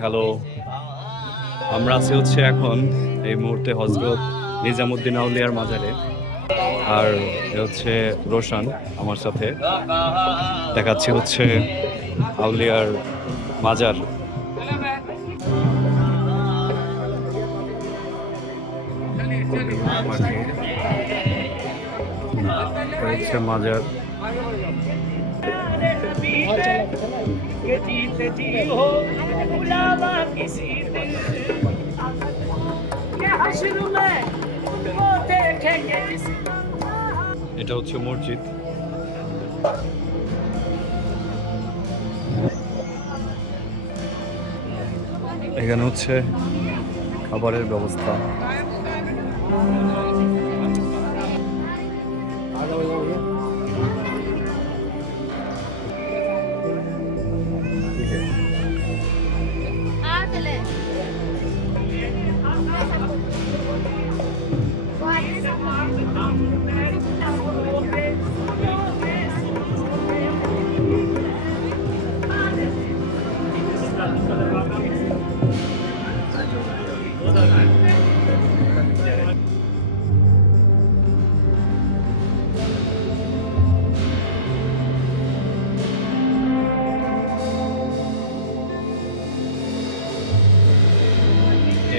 Hello, আমরা আছি হচ্ছে এখন এই মুহূর্তে হজরত নিজামুদ্দিন আউলিয়ার মাজারে। আর এ হচ্ছে রোশন আমার সাথে। দেখাচ্ছি হচ্ছে আউলিয়ার মাজার। এটা হচ্ছে মাজার। এটা হচ্ছে মসজিদ। এখানে হচ্ছে খাবারের ব্যবস্থা।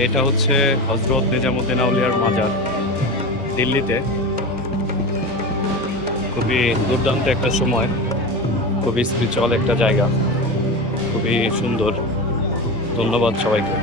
এটা হচ্ছে হজরত নিজামুদ্দিন আউলিয়ার মাজার, দিল্লিতে। খুবই দুর্দান্ত একটা সময়, খুবই স্পিরিচুয়াল একটা জায়গা, খুবই সুন্দর। ধন্যবাদ সবাইকে।